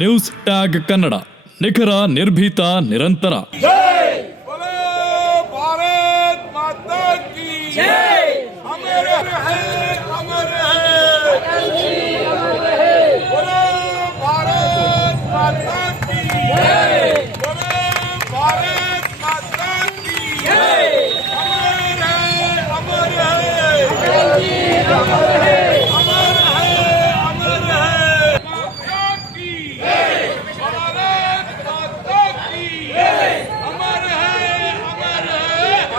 News tag Kannada, ನಿಖರ, ನಿರ್ಭೀತ, ನಿರಂತರ. भारत माता की जय। अमर है अमर है, बोलो भारत माता की जय। बोलो भारत माता की जय। अमर है अमर है, अमर है अमर है, माता की जय। भारत माता की जय। अमर है अमर है, अमर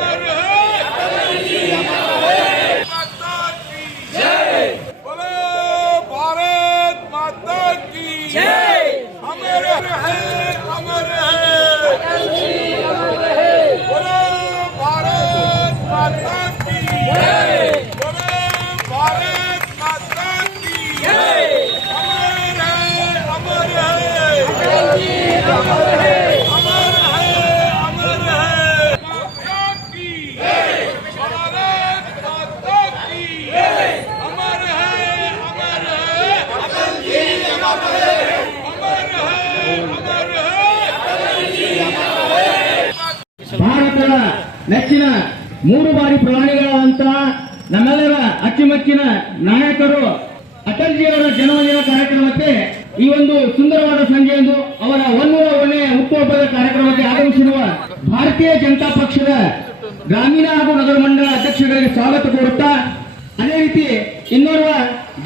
है अमर है, माता की जय। बोलो भारत माता की जय। अमर है अमर है, बोलो भारत माता की जय। बोलो भारत माता की जय। अमर है अमर है, अमर है अमर है, माता की जय। भारत माता की जय। अमर है अमर है, ಭಾರತದ ನೆಚ್ಚಿನ 3 ಬಾರಿ ಪ್ರಧಾನಿಗಳಾದಂತ ನಮ್ಮೆಲ್ಲರ ಅಚ್ಚುಮೆಚ್ಚಿನ ನಾಯಕರು ಅಟಲ್ಜಿಯವರ ಜನ್ಮದಿನ ಕಾರ್ಯಕ್ರಮಕ್ಕೆ ಈ ಒಂದು ಸುಂದರವಾದ ಸಂಜೆಯಂದು ಅವರ 101ನೇ ಹುಟ್ಟುಹಬ್ಬದ ಕಾರ್ಯಕ್ರಮಕ್ಕೆ ಆಗಮಿಸಿರುವ ಭಾರತೀಯ ಜನತಾ ಪಕ್ಷದ ಗ್ರಾಮೀಣ ಹಾಗೂ ನಗರ ಮಂಡಲ ಅಧ್ಯಕ್ಷರಿಗೆ ಸ್ವಾಗತ ಕೋರುತ್ತಾ, ಅದೇ ರೀತಿ ಇನ್ನೋರ್ವ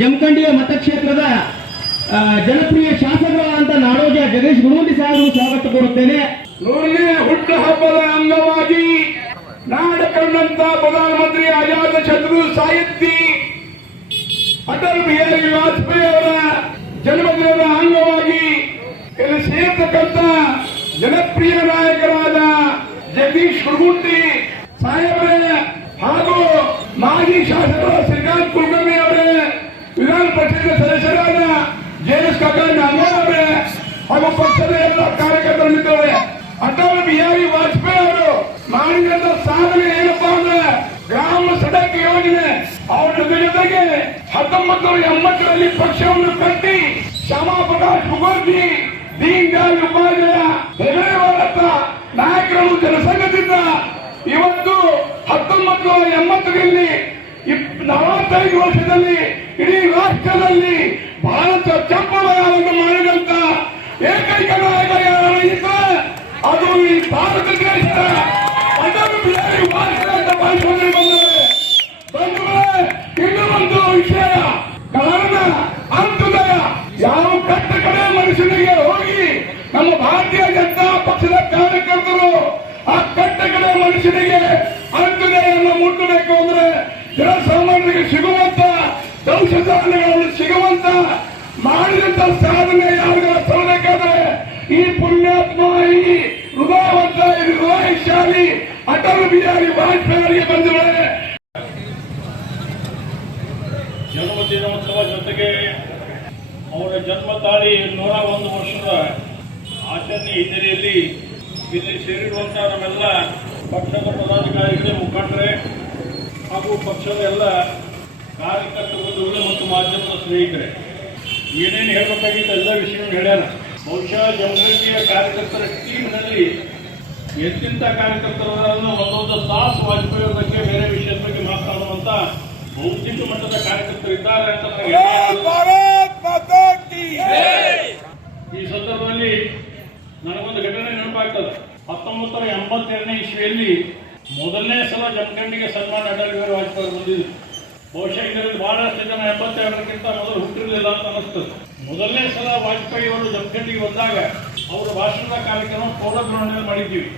ಜಮಖಂಡಿಯ ಮತಕ್ಷೇತ್ರದ ಜನಪ್ರಿಯ ಶಾಸಕರಾದಂತ ನಾಡೋಜ ಜಗದೀಶ್ ಗುಣಮುಂಡಿ ಸಾಹೇಬರು ಸ್ವಾಗತ ಕೋರುತ್ತೇನೆ. 100ನೇ ಹುಟ್ಟುಹಬ್ಬದ ಅಂಗವಾಗಿ ನಾಡ ಕಂಡಂತ ಪ್ರಧಾನಮಂತ್ರಿ ಆಜಾದ ಶತ್ರು ಸಾಹಿತಿ ಅಟಲ್ ಬಿಹಾರಿ ವಾಜಪೇಯಿ ಅವರ ಜನ್ಮದಿನದ ಅಂಗವಾಗಿ ಇಲ್ಲಿ ಸೇರ್ತಕ್ಕಂಥ ಜನಪ್ರಿಯ ನಾಯಕರಾದ ಜಗದೀಶ್ ಗುಣಮುಂಡಿ ಸಾಹೇಬರೇ ಹಾಗೂ ಮಾಜಿ ಶಾಸಕರ ಶ್ರೀಕಾಂತ್ ಕುಲಕರ್ಣಿ ಅವರೇ, ವಿಧಾನ ಪರಿಷತ್ ಸದಸ್ಯರಾದ ಜೆಎಸ್ ಕಾಕಾ ನಾಗೋಡ್ ಅವರೇ ಹಾಗೂ ಪಕ್ಷದ ಎಲ್ಲ ಕಾರ್ಯಕರ್ತರ ಮಿತ್ರರೇ, ಅಟಲ್ ಬಿಹಾರಿ ವಾಜಪೇಯಿ ಅವರು ಮಾಡಿದಂತ ಸಾಧನೆ ಏನಪ್ಪಾ ಅಂದ್ರೆ ಗ್ರಾಮ ಸಡಕ್ ಯೋಜನೆ. ಅವರ ಜೊತೆಗೆ 1980ರಲ್ಲಿ ಪಕ್ಷವನ್ನು ಕಟ್ಟಿ ಶ್ಯಾಮಾ ಪ್ರಕಾಶ್ ಮುಖರ್ಜಿ, ದೀನ್ ದಯಾಳ್ ಉಪಾಧ್ಯಾಯ, ಹೆಗಡೆಯವರಂತ ನಾಯಕರು ಜನಸಂಘದಿಂದ ಇವತ್ತು 1980ರಲ್ಲಿ 45 ವರ್ಷದಲ್ಲಿ ಇಡೀ ರಾಷ್ಟ್ರದಲ್ಲಿ ಭಾರತ ಚಪ್ಪಲವನ್ನು ಮಾಡಿದಂತ ಏಕೈಕ ನಾಯಕ ಯಾರಿದ್ದಾರೆ ಅದು ಈ ಭಾರತ ದೇಶದ ಅಟಲ್ ಬಿಹಾರಿ ವಾಜಪೇಯಿ ಅಂತ ಭಾಷಣದಲ್ಲಿ ಬಂದಿದೆ. ಬಂಧುಗಳೇ, ಇನ್ನೂ ಒಂದು ವಿಷಯ, ಕಾರಣ ಅಂತ್ಯೋದಯ. ಯಾವ ಕಟ್ಟ ಕಡೆ ಮನುಷ್ಯನಿಗೆ ಹೋಗಿ ನಮ್ಮ ಭಾರತೀಯ ಜನತಾ ಪಕ್ಷದ ಕಾರ್ಯಕರ್ತರು ಆ ಕಟ್ಟ ಕಡೆ ಮನುಷ್ಯನಿಗೆ ಅಂತ್ಯೋದಯವನ್ನು ಮುಟ್ಟಬೇಕು ಅಂದ್ರೆ ಜನಸಾಮಾನ್ಯರಿಗೆ ಸಿಗುವಂತ ಔಷಧಾಲಯಗಳನ್ನು ಸಿಗುವಂತ ಮಾಡಿದಂತ ಸಾಧನೆ ಯಾರಿಗಾರ ಸಲ್ಲಬೇಕಾದ್ರೆ ಈ ಪುಣ್ಯಾತ್ಮ, ಈ ಹೃದಯವಂತ, ಈ ಹೃದಯಶಾಲಿ ಅಟಲ್ ಬಿಹಾರಿ ವಾಜಪೇಯಿ ಅವರಿಗೆ ಬಂದಿವೆ. ಜನ್ಮದಿನೋತ್ಸವ ಜೊತೆಗೆ ಅವರ ಜನ್ಮ ತಾಳಿ 101 ವರ್ಷದ ಆಚರಣೆ ಹಿನ್ನೆಲೆಯಲ್ಲಿ ಇಲ್ಲಿ ಸೇರಿರುವಂತಹ ನಮ್ಮೆಲ್ಲ ಪಕ್ಷದ ಪದಾಧಿಕಾರಿಗಳೇ, ಮುಖಂಡರೇ ಹಾಗೂ ಪಕ್ಷದ ಎಲ್ಲ ಕಾರ್ಯಕರ್ತರು ಮತ್ತು ಮಾಧ್ಯಮದ ಸ್ನೇಹಿತರೆ, ಏನೇನು ಹೇಳಬೇಕಾಗಿತ್ತು ಎಲ್ಲ ವಿಷಯವನ್ನು ಹೇಳ್ಯಾರ. ಬಹುಶಃ ಜಮಖಂಡಿಯ ಕಾರ್ಯಕರ್ತರ ಟೀಮ್ನಲ್ಲಿ ಎಂತೆಂಥ ಕಾರ್ಯಕರ್ತರನ್ನು ಒಂದೊಂದು ತಾಸು ವಾಜಪೇಯಿ ಅವರ ಬಗ್ಗೆ, ಬೇರೆ ವಿಷಯದ ಬಗ್ಗೆ ಮಾತನಾಡುವಂತ ಬಹುತೇಕ ಮಟ್ಟದ ಕಾರ್ಯಕರ್ತರಿದ್ದಾರೆ ಅಂತ ಈ ಸಂದರ್ಭದಲ್ಲಿ ನನಗೊಂದು ಘಟನೆ ನೆನಪಾಗ್ತದೆ. 1982ನೇ ಇಸ್ವಿಯಲ್ಲಿ ಮೊದಲನೇ ಸಲ ಜಮಖಂಡಿಗೆ ಸನ್ಮಾನ ಅಟಲ್ ಬಿಹಾರಿ ವಾಜಪೇಯಿ ಅವರು ಬಂದಿದ್ರು. ಬಹುಶಃ ಇದರಲ್ಲಿ ಬಹಳಷ್ಟು ಜನ 82ಕ್ಕಿಂತ ಮೊದಲು ಹುಟ್ಟಿರಲಿಲ್ಲ ಅಂತ ಅನಿಸ್ತದೆ. ಮೊದಲನೇ ಸಲ ವಾಜಪೇಯಿ ಅವರು ಜಮಖಂಡಿಗೆ ಬಂದಾಗ ಅವರ ಭಾಷಣದ ಕಾರ್ಯಕ್ರಮ ಪೌರಗ್ರಹಣದಲ್ಲಿ ಮಾಡಿದ್ದೀವಿ.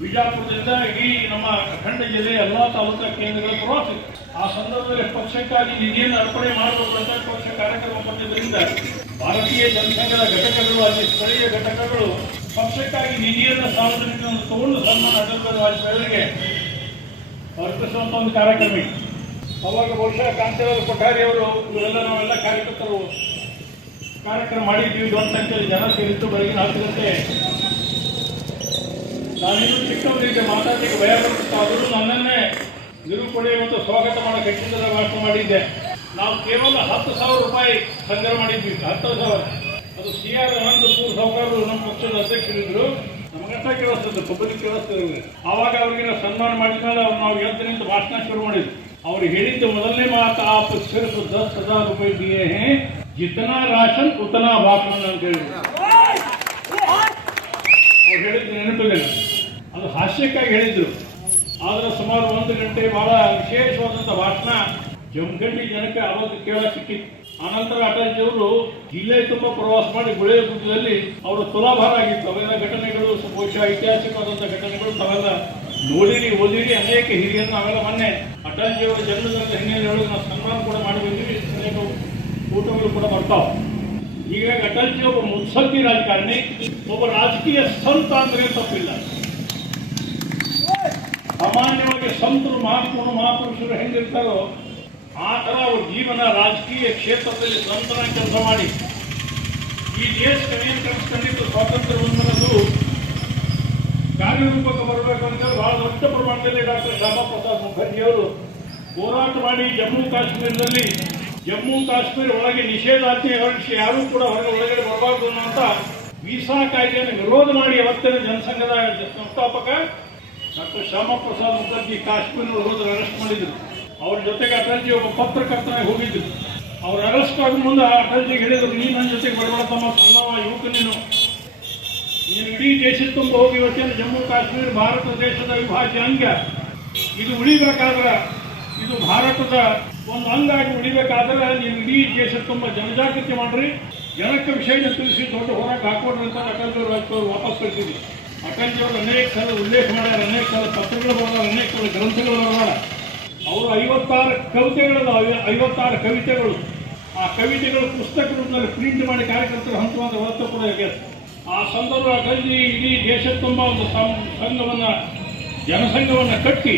ಬಿಜಾಪುರದಿಂದ ಇಡೀ ನಮ್ಮ ಅಖಂಡ ಜಿಲ್ಲೆಯ ಎಲ್ಲಾ ತಾಲೂಕಾ ಕೇಂದ್ರಗಳ ಪ್ರವಾಸ. ಆ ಸಂದರ್ಭದಲ್ಲಿ ಪಕ್ಷಕ್ಕಾಗಿ ನಿಧಿಯನ್ನು ಅರ್ಪಣೆ ಮಾಡಬೇಕು ಅಂತ ಪಕ್ಷ ಕಾರ್ಯಕ್ರಮ ಪಟ್ಟಿದ್ದರಿಂದ ಭಾರತೀಯ ಜನಸಂಘದ ಘಟಕಗಳು, ಅಲ್ಲಿ ಸ್ಥಳೀಯ ಘಟಕಗಳು ಪಕ್ಷಕ್ಕಾಗಿ ನಿಧಿಯನ್ನು ಸಾರ್ವಜನಿಕರನ್ನು ತಗೊಂಡು ಸನ್ಮಾನ ಅಟಲ್ ಬಿಹಾರಿ ವಾಜಪೇಯಿ ಅವರಿಗೆ ಅರ್ಪಿಸುವಂತ ಒಂದು ಕಾರ್ಯಕ್ರಮ ಇತ್ತು. ಅವಾಗ ಬಹುಶಃ ಕಾಂತಿಲಾಲ್ ಕೊಠಾರಿ ಅವರು, ಇವರೆಲ್ಲ ನಾವೆಲ್ಲ ಕಾರ್ಯಕರ್ತರು ಕಾರ್ಯಕ್ರಮ ಮಾಡಿದ್ದೀವಿ. ದೊಡ್ಡ ಸಂಖ್ಯೆಯಲ್ಲಿ ಜನ ಸೇರಿತ್ತು. ಬೆಳಗಿನ 10 ಗಂಟೆ ನಾನಿನ್ನೂ ಚಿಕ್ಕವರಿಗೆ ಮಾತಾಡಲಿಕ್ಕೆ ಭಯ ಬರುತ್ತಾ, ಆದರೂ ನನ್ನನ್ನೇ ನಿರೂಪಣೆ ಮತ್ತು ಸ್ವಾಗತ ಮಾಡೋ ಕಟ್ಟಿದ ಭಾಷಣ ಮಾಡಿದ್ದೆ. ನಾವು ಕೇವಲ 10,000 ರೂಪಾಯಿ ಸಂಗ್ರಹ ಮಾಡಿದ್ವಿ. 10,000 ಅದು CR ಅನಂತಪುರ ಸಾವುಕಾರರು ನಮ್ಮ ಪಕ್ಷದ ಅಧ್ಯಕ್ಷರಿದ್ರು. ನಮಗಂತ ಕೇಳಿಸ್ತದೆ, ಪಬ್ಲಿಕ್ ಕೇಳಿಸ್ತದೆ. ಆವಾಗ ಅವ್ರಿಗೆ ಸನ್ಮಾನ ಮಾಡಿದ್ಮೇಲೆ ಅವ್ರು ನಾವು ಎದ್ದು ನಿಂತು ಭಾಷಣ ಶುರು ಮಾಡಿದ್ವಿ. ಅವ್ರು ಹೇಳಿದ್ದು ಮೊದಲನೇ ಮಾತು, ಆಪ್ ಸಿರ್ಫ್ 10,000 ರೂಪಾಯಿ ದಿಯೇ ಹೇ, ಜಿತನಾ ರಾಷನ್ ಉತನಾ ಬಾಪನ್ ಅಂತ ಹೇಳಿದ್ರು. ಅವ್ರು ಹೇಳಿದ್ದು ನೆನಪಿಲ್ಲ, ಅದು ಹಾಸ್ಯಕ್ಕಾಗಿ ಹೇಳಿದ್ರು. ಆದ್ರೆ ಸುಮಾರು 1 ಗಂಟೆ ಬಹಳ ವಿಶೇಷವಾದಂಥ ಭಾಷಣ ಜಮಖಂಡಿ ಜನಕ್ಕೆ ಅವಾಗ ಕೇಳಕ್ ಸಿಕ್ಕಿತ್ತು. ಆನಂತರ ಅಟಲ್ಜಿಯವರು ಜಿಲ್ಲೆ ತುಂಬಾ ಪ್ರವಾಸ ಮಾಡಿ ಗುಳೆ ಗುಡ್ಡದಲ್ಲಿ ಅವರು ತುಲಾಭಾರ ಆಗಿತ್ತು. ಅವೆಲ್ಲ ಘಟನೆಗಳು ಬಹುಶಃ ಐತಿಹಾಸಿಕವಾದಂಥ ಘಟನೆಗಳು ತಾವೆಲ್ಲ ನೋಡಿರಿ, ಓದಿರಿ. ಅನೇಕ ಹಿರಿಯರನ್ನ ನಾವೆಲ್ಲ ಮೊನ್ನೆ ಅಟಲ್ಜಿಯವರ ಜನ್ಮದಿನದ ಹಿನ್ನೆಲೆಯೊಳಗೆ ನಾವು ಸನ್ಮಾನ ಕೂಡ ಮಾಡಿ ಬಂದಿವಿ. ಅನೇಕ ಊಟಗಳು ಕೂಡ ಬರ್ತಾವೆ. ಹೀಗಾಗಿ ಅಟಲ್ಜಿ ಒಬ್ಬ ಮುತ್ಸದ್ದಿ ರಾಜಕಾರಣಿ, ಒಬ್ಬ ರಾಜಕೀಯ ಸಂತ ಅಂದ್ರೆ ತಪ್ಪಿಲ್ಲ. ಸಾಮಾನ್ಯವಾಗಿ ಸಂತರು, ಮಹಾಪುರುಷರು ಹೆಂಗಿರ್ತಾರೋ ಆ ಥರ ಅವ್ರ ಜೀವನ ರಾಜಕೀಯ ಕ್ಷೇತ್ರದಲ್ಲಿ ಸಂತರ ಕೆಲಸ ಮಾಡಿ ಈ ದೇಶಕ್ಕೆ ಏನು ಕನಸ್ಕೊಂಡಿದ್ದು ಸ್ವಾತಂತ್ರ್ಯ ಬಂದದ್ದು ಕಾರ್ಯರೂಪಕ್ಕೆ ಬರಬೇಕಂದ್ರೆ ಬಹಳ ದೊಡ್ಡ ಪ್ರಮಾಣದಲ್ಲಿ ಡಾಕ್ಟರ್ ಶ್ಯಾಮಾ ಪ್ರಸಾದ್ ಮುಖರ್ಜಿ ಅವರು ಹೋರಾಟ ಮಾಡಿ ಜಮ್ಮು ಕಾಶ್ಮೀರ ಒಳಗೆ ನಿಷೇಧಾಜ್ಞೆ ಹೊರಡಿಸಿ ಯಾರೂ ಕೂಡ ಒಳಗಡೆ ಬರಬಾರ್ದು ಅನ್ನೋಂಥ ವೀಸಾ ಕಾಯ್ದೆಯನ್ನು ವಿರೋಧ ಮಾಡಿ ಅವತ್ತಿನ ಜನಸಂಘದ ಸಂಸ್ಥಾಪಕ ಡಾಕ್ಟರ್ ಶ್ಯಾಮಾ ಪ್ರಸಾದ್ ಮುಖರ್ಜಿ ಕಾಶ್ಮೀರ ಹೋದ್ರೆ ಅರೆಸ್ಟ್ ಮಾಡಿದ್ರು. ಅವ್ರ ಜೊತೆಗೆ ಅಟಲ್ಜಿ ಒಬ್ಬ ಪತ್ರಕರ್ತನಾಗಿ ಹೋಗಿದ್ರು. ಅವ್ರ ಅರೆಸ್ಟ್ ಆಗ ಮುಂದೆ ಅಟಲ್ಜಿಗೆ ಹೇಳಿದ್ರು, ನೀನು ನನ್ನ ಜೊತೆಗೆ ಬರಬಾರ್ದಮ್ಮ, ಸಣ್ಣವ ಯುವಕ, ನೀನು ಇಡೀ ದೇಶದ ತುಂಬ ಹೋಗಿ ಇವತ್ತಿನ ಜಮ್ಮು ಕಾಶ್ಮೀರ ಭಾರತ ದೇಶದ ಅವಿಭಾಜ್ಯ ಅಂಗ. ಇದು ಉಳಿಬೇಕಾದ್ರೆ, ಇದು ಭಾರತದ ಒಂದು ಅಂಗಾಗಿ ಉಳಿಬೇಕಾದ್ರೆ ನೀವು ಇಡೀ ದೇಶದ ತುಂಬ ಜನಜಾಗೃತಿ ಮಾಡ್ರಿ, ಜನಕ್ಕೆ ವಿಷಯನ ತಿಳಿಸಿ ದೊಡ್ಡ ಹೋರಾಟ ಹಾಕೊಡ್ರಿ ಅಂತ ಅಟಲ್ಜಿ ಅವರು ವಾಪಸ್ ಕಳಿಸಿದ್ರು. ಅಟಲ್ಜಿ ಅವರು ಅನೇಕ ಸಲ ಉಲ್ಲೇಖ ಮಾಡ್ಯಾರ, ಅನೇಕ ಸಲ ಪತ್ರಗಳು ಬರೋದಾರ, ಅನೇಕ ಸಲ ಗ್ರಂಥಗಳು ಬರೋದಾರ. ಅವರು 56 ಕವಿತೆಗಳು, ಆ ಕವಿತೆಗಳು ಪುಸ್ತಕ ರೂಪದಲ್ಲಿ ಪ್ರಿಂಟ್ ಮಾಡಿ ಕಾರ್ಯಕರ್ತರು ಹಂಚುವಂತ ವ್ಯವಸ್ಥೆ ಕೂಡ ಇದೆ. ಆ ಸಂದರ್ಭ ಅಟಲ್ಜಿ ಇಡೀ ದೇಶದ ತುಂಬ ಒಂದು ಜನಸಂಘವನ್ನು ಕಟ್ಟಿ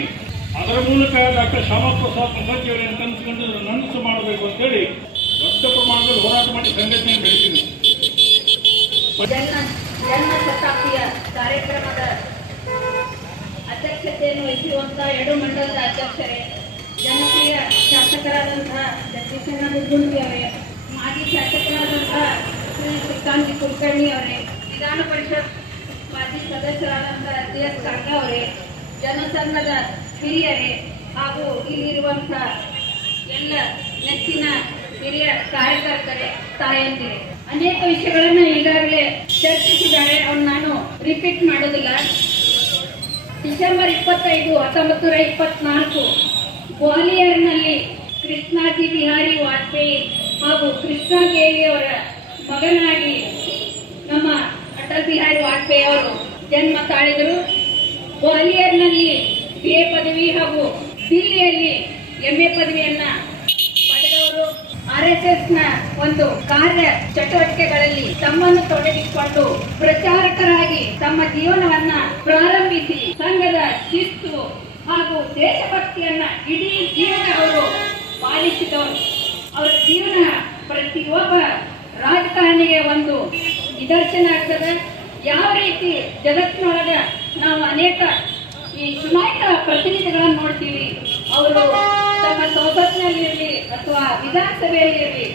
ಅದರ ಮೂಲಕ ಡಾಕ್ಟರ್ ಶ್ಯಾಮಾ ಪ್ರಸಾದ್ ಮುಖರ್ಜಿ ಅವರನ್ನು ಕನಸುಕೊಂಡಿದ್ರು, ನನಸು ಮಾಡಬೇಕು ಅಂತೇಳಿ ದೊಡ್ಡ ಪ್ರಮಾಣದಲ್ಲಿ ಹೋರಾಟ ಮಾಡಿ ಸಂಘಟನೆಯನ್ನು ಬೆಳೆಸಿದರು. ಜನ್ಮ ಶತಾಬ್ದಿಯ ಕಾರ್ಯಕ್ರಮದ ಅಧ್ಯಕ್ಷತೆಯನ್ನು ವಹಿಸಿರುವಂತಹ 2 ಮಂಡಲದ ಅಧ್ಯಕ್ಷರೇ, ಜನಪ್ರಿಯ ಶಾಸಕರಾದಂತಹ ಜಗದೀಶಣ್ಣ ಗುಡ್ಗುಂಡಿ ಅವರೇ, ಮಾಜಿ ಶಾಸಕರಾದಂತಹ ಶ್ರೀ ಶ್ರೀಕಾಂತ್ ಕುಲಕರ್ಣಿ ಅವರೇ, ವಿಧಾನ ಪರಿಷತ್ ಮಾಜಿ ಸದಸ್ಯರಾದಂತಹ DS ಕಾಂಗ್ರೆ ಅವರೇ, ಜನಸಂಘದ ಹಿರಿಯರೇ ಹಾಗೂ ಇಲ್ಲಿರುವಂತಹ ಎಲ್ಲ ನೆಚ್ಚಿನ ಹಿರಿಯ ಕಾರ್ಯಕರ್ತರೇ, ತಾಯಂದಿರೇ, ಅನೇಕ ವಿಷಯಗಳನ್ನು ಈಗಾಗಲೇ ಚರ್ಚಿಸಿದ್ದಾರೆ. ಅವ್ನು ನಾನು ರಿಪೀಟ್ ಮಾಡೋದಿಲ್ಲ. ಡಿಸೆಂಬರ್ 25, 1924 ಗ್ವಾಲಿಯರ್ನಲ್ಲಿ ಕೃಷ್ಣಾಜಿ ಬಿಹಾರಿ ವಾಜಪೇಯಿ ಹಾಗೂ ಕೃಷ್ಣಾದೇವಿಯವರ ಮಗನಾಗಿ ನಮ್ಮ ಅಟಲ್ ಬಿಹಾರಿ ವಾಜಪೇಯಿ ಅವರು ಜನ್ಮ ತಾಳಿದರು. ಗ್ವಾಲಿಯರ್ನಲ್ಲಿ BA ಪದವಿ ಹಾಗೂ ದಿಲ್ಲಿಯಲ್ಲಿ MA ಪದವಿಯನ್ನ ಪಡೆದವರು. RSSನ ಒಂದು ಕಾರ್ಯ ಚಟುವಟಿಕೆಗಳಲ್ಲಿ ತಮ್ಮನ್ನು ತೊಡಗಿಸಿಕೊಂಡು ಪ್ರಚಾರಕರಾಗಿ ತಮ್ಮ ಜೀವನವನ್ನ ಪ್ರಾರಂಭಿಸಿ ಸಂಘದ ಶಿಸ್ತು ಹಾಗೂ ದೇಶಭಕ್ತಿಯನ್ನ ಇಡೀ ಜೀವನ ಅವರು ಪಾಲಿಸಿದವರು. ಅವರ ಜೀವನ ಪ್ರತಿಯೊಬ್ಬ ರಾಜಕಾರಣಿಗೆ ಒಂದು ನಿದರ್ಶನ ಆಗ್ತದೆ. ಯಾವ ರೀತಿ ಜಗತ್ತಿನೊಳಗ ನಾವು ಅನೇಕ ಈ ಚುನಾಯಿತ ಪ್ರತಿನಿಧಿಗಳನ್ನು ನೋಡ್ತೀವಿ, ಅವರು ತಮ್ಮ ಸಂಸತ್ನಲ್ಲಿರಲಿ ಅಥವಾ ವಿಧಾನಸಭೆಯಲ್ಲಿರಲಿ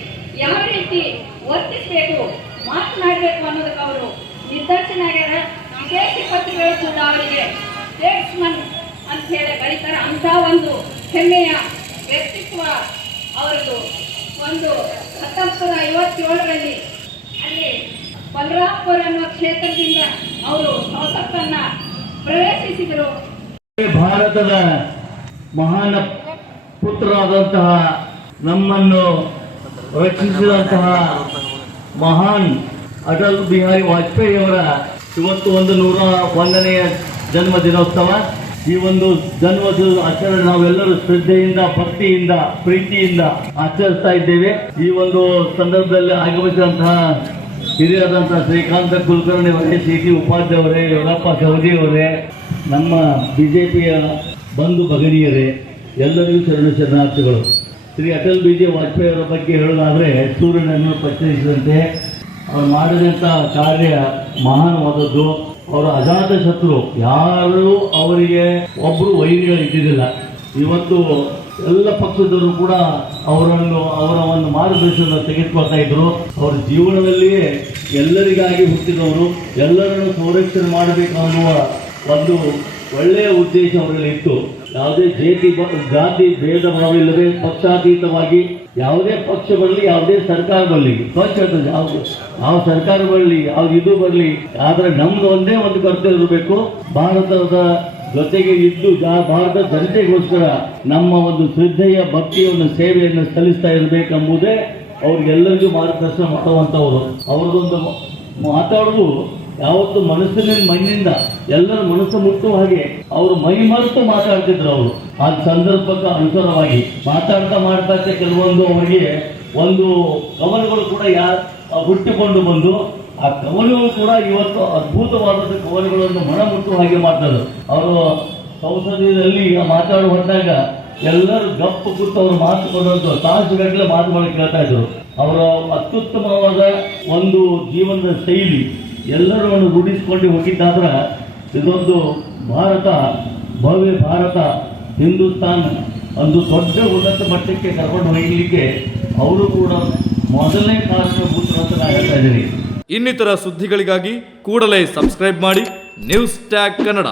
ಯಾವ ರೀತಿ ವರ್ತಿಸಬೇಕು, ಮಾತನಾಡಬೇಕು ಅನ್ನೋದಕ್ಕೆ ಅವರು ನಿದರ್ಶನ ಆಗ್ಯಾರ. ವಿದೇಶಿ ಪತ್ರಿಕೆಗಳು ಕೂಡ ಅವರಿಗೆ ಸ್ಟೇಟ್ಸ್ಮನ್ ಅಂತ ಹೇಳಿ ಕರೀತಾರೆ. ಅಂತ ಒಂದು ಹೆಮ್ಮೆಯ ವ್ಯಕ್ತಿತ್ವ ಅವರದು. ಒಂದು 1957ರಲ್ಲಿ ಅಲ್ಲಿ ಬಲರಾಂಪುರ ಅನ್ನುವ ಕ್ಷೇತ್ರದಿಂದ ಅವರು ಸಂಸತ್ತನ್ನ ಪ್ರವೇಶಿಸಿದರು. ಭಾರತದ ಮಹಾನ್ ಪುತ್ರರಾದಂತಹ, ನಮ್ಮನ್ನು ರಕ್ಷಿಸಿದಂತಹ ಮಹಾನ್ ಅಟಲ್ ಬಿಹಾರಿ ವಾಜಪೇಯಿ ಅವರ ಇವತ್ತು 101ನೇ ಜನ್ಮ ದಿನೋತ್ಸವ. ಈ ಒಂದು ಜನ್ಮದಿನದ ಆಚರಣೆ ನಾವೆಲ್ಲರೂ ಶ್ರದ್ಧೆಯಿಂದ, ಭಕ್ತಿಯಿಂದ, ಪ್ರೀತಿಯಿಂದ ಆಚರಿಸ್ತಾ ಇದ್ದೇವೆ. ಈ ಒಂದು ಸಂದರ್ಭದಲ್ಲಿ ಆಗಮಿಸಿದಂತಹ ಹಿರಿಯರಾದಂತಹ ಶ್ರೀಕಾಂತ ಕುಲಕರ್ಣಿ ಅವರೇ, CT ಉಪಾಧ್ಯಾಯ ಅವರೇ, ಯಲ್ಲಪ್ಪ ಸವದಿ ಅವರೇ, ನಮ್ಮ BJPಯ ಬಂಧು ಭಗಿನಿಯರೇ, ಎಲ್ಲರಿಗೂ ಶರಣಾರ್ಥಿಗಳು. ಶ್ರೀ ಅಟಲ್ ಬಿಹಾರಿ ವಾಜಪೇಯಿ ಅವರ ಬಗ್ಗೆ ಹೇಳೋದಾದ್ರೆ, ಸೂರ್ಯನನ್ನು ಪ್ರಚರಿಸಿದಂತೆ ಅವರು ಮಾಡಿದಂಥ ಕಾರ್ಯ ಮಹಾನವಾದದ್ದು. ಅವರ ಅಜಾತ ಶತ್ರು ಯಾರು ಅವರಿಗೆ ಒಬ್ಬರು ವೈರಿಗಳು ಇದ್ದಿದ್ದಿಲ್ಲ. ಇವತ್ತು ಎಲ್ಲ ಪಕ್ಷದವರು ಕೂಡ ಅವರ ಒಂದು ಮಾರ್ಗದರ್ಶನ ತೆಗೆದುಕೊಳ್ತಾ ಇದ್ರು. ಅವರ ಜೀವನದಲ್ಲಿಯೇ ಎಲ್ಲರಿಗಾಗಿ ಹುಟ್ಟಿದವರು, ಎಲ್ಲರನ್ನು ಸಂರಕ್ಷಣೆ ಮಾಡಬೇಕು ಅನ್ನುವ ಒಂದು ಒಳ್ಳೆಯ ಉದ್ದೇಶ ಅವರಲ್ಲಿ ಇತ್ತು. ಯಾವುದೇ ಜಾತಿ ಭೇದ ಭಾವವಿಲ್ಲದೆ ಪಕ್ಷಾತೀತವಾಗಿ ಯಾವುದೇ ಪಕ್ಷ ಬರಲಿ, ಯಾವುದೇ ಸರ್ಕಾರ ಬರಲಿ, ಪಕ್ಷ ಯಾವ ಸರ್ಕಾರ ಬರಲಿ, ಯಾವ್ದು ಇದು ಬರಲಿ, ಆದ್ರೆ ನಮ್ದು ಒಂದೇ ಒಂದು ಕರ್ತವ್ಯ ಇರಬೇಕು, ಭಾರತದ ಜೊತೆಗೆ ಇದ್ದು ಭಾರತ ಜನತೆಗೋಸ್ಕರ ನಮ್ಮ ಒಂದು ಶ್ರದ್ಧೆಯ ಭಕ್ತಿಯ ಒಂದು ಸೇವೆಯನ್ನು ಸಲ್ಲಿಸ್ತಾ ಇರಬೇಕೆಂಬುದೇ ಅವ್ರಿಗೆಲ್ಲರಿಗೂ ಮಾರ್ಗದರ್ಶನ ಮಾಡುವಂಥವರು. ಅವರದೊಂದು ಮಾತಾಡೋದು ಯಾವತ್ತು ಮಣ್ಣಿಂದ ಎಲ್ಲರ ಮನಸ್ಸು ಮುಟ್ಟುವ ಹಾಗೆ ಅವರು ಮೈ ಮರೆತು ಮಾತಾಡ್ತಿದ್ರು. ಅವರು ಆ ಸಂದರ್ಭಕ್ಕೆ ಅನುಸಾರವಾಗಿ ಮಾಡ್ತಾ ಕೆಲವೊಂದು ಅವರಿಗೆ ಒಂದು ಕವನಗಳು ಕೂಡ ಹುಟ್ಟಿಕೊಂಡು ಬಂದು ಆ ಕವನಗಳು ಕೂಡ ಇವತ್ತು ಅದ್ಭುತವಾದ ಕವನಗಳನ್ನು ಮನ ಮುಟ್ಟುವ ಹಾಗೆ ಮಾಡ್ತಾರೆ. ಅವರು ಸಂಸದೀಯದಲ್ಲಿ ಮಾತಾಡುವ ಹೊತ್ತಾಗ ಎಲ್ಲರೂ ಗಪ್ಪು ಕೂತು ಅವರು ಮಾತು ಕೊಡೋದು ತಾಸುಗಟ್ಟಲೆ ಮಾತುಗಳು ಕೇಳ್ತಾ ಇದ್ರು. ಅವರ ಅತ್ಯುತ್ತಮವಾದ ಒಂದು ಜೀವನದ ಶೈಲಿ ಎಲ್ಲರೂ ರೂಢಿಸಿಕೊಂಡು ಹೋಗಿದ್ದಾದ್ರೆ ಇದೊಂದು ಭವ್ಯ ಭಾರತ ಹಿಂದೂಸ್ತಾನ್ ಒಂದು ದೊಡ್ಡ ಉನ್ನತ ಮಟ್ಟಕ್ಕೆ ಕರ್ಕೊಂಡು ಹೋಗಲಿಕ್ಕೆ ಅವರು ಕೂಡ ಮೊದಲನೇ ಕಾರಣಭೂತರು ಅಂತ ನಾನು ಹೇಳ್ತಾ ಇದ್ದೀನಿ. ಇನ್ನಿತರ ಸುದ್ದಿಗಳಿಗಾಗಿ ಕೂಡಲೇ ಸಬ್ಸ್ಕ್ರೈಬ್ ಮಾಡಿ ನ್ಯೂಸ್ ಟ್ಯಾಗ್ ಕನ್ನಡ.